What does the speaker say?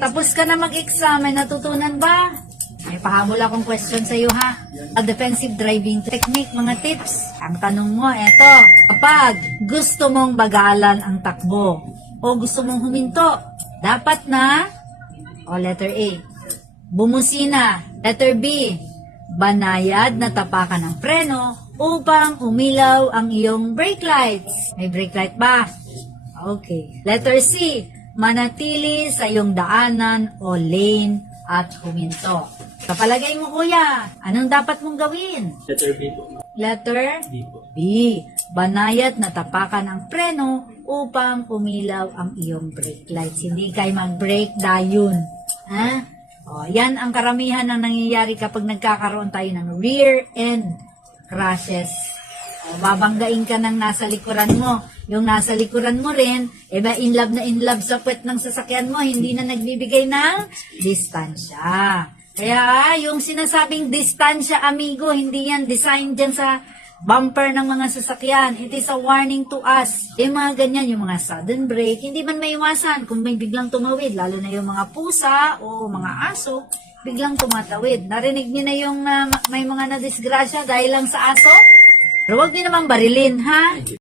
Tapos ka na mag-exam, may natutunan ba? May pahabol akong question sa iyo ha. A defensive driving technique, mga tips. Ang tanong mo, eto. Kapag gusto mong bagalan ang takbo o gusto mong huminto, dapat na, o letter A, bumusina. Letter B, banayad na tapakan ng preno upang umilaw ang iyong brake lights. May brake light ba? Okay. Letter C, manatili sa iyong daanan o lane at huminto. Sa palagay mo, kuya, anong dapat mong gawin? Letter B po. Letter B po. B, banayad na tapakan ng preno upang umilaw ang iyong brake lights. Hindi kayo mag-brake dayon. Ha? O, yan ang karamihan ng nangyayari kapag nagkakaroon tayo ng rear end crashes. O, babanggain ka ng nasa likuran mo. Yung nasa likuran mo rin, in love sa puwet ng sasakyan mo, hindi na nagbibigay ng distansya. Kaya yung sinasabing distansya, amigo, hindi yan design dyan sa bumper ng mga sasakyan. It is a warning to us. Mga ganyan, yung mga sudden brake, hindi man maiwasan kung may biglang tumawid, lalo na yung mga pusa o mga aso, biglang tumatawid. Narinig niyo na yung may mga nadisgrasya dahil lang sa aso? Pero huwag niyo naman barilin, ha?